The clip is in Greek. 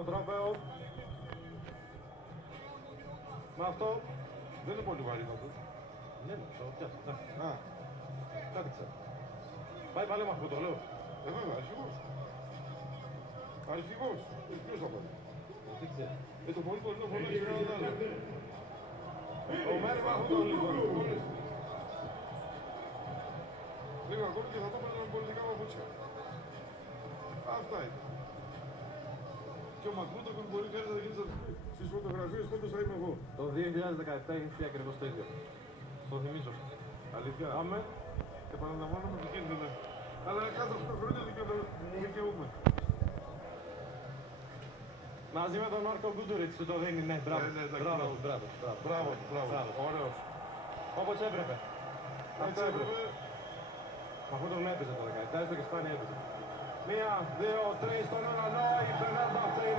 ο τραπέο. Με αυτό δεν είναι πολύ βαρύ αυτό. Ναι, το πιάσω. Κάτσε. Πάει πάλι με αυτό το λέω. Βέβαια, αρχηγός. Αρχηγός. Ποιος θα πάει. Δεν ξέρω. Το πολύ πολύ να φωνάξει έναν άλλο. Ο Μέρη μάχου το λίγο. Λίγο ακόμη και θα το έπαιρνε με πολιτικά παπούτσια. Αυτά είναι. Και ο Μακρούτοκον μπορεί κανείς να γίνει στις φωτογραφίες κόντως θα είμαι εγώ. Το 2017 είχε ακριβώς το ίδιο. Το θυμίζω. Αλήθεια. Πάμε. Επαναλαμβάνω με δικαιούνται. Αλλά κάθε 8 χρόνια δικαιούμαι. Μαζί με τον Μάρκο Γκούντουριτς του το δίνει, ναι, μπράβο. Μπράβο. Ωραίος. Όπως έπρεπε. Έτσι έπρεπε. Μα αυτόν τον έπαιζε το 17, έστω και σπάνια έπαιζε. 1, 2, 3, στον ουρανό, η Φερνάντα αυτή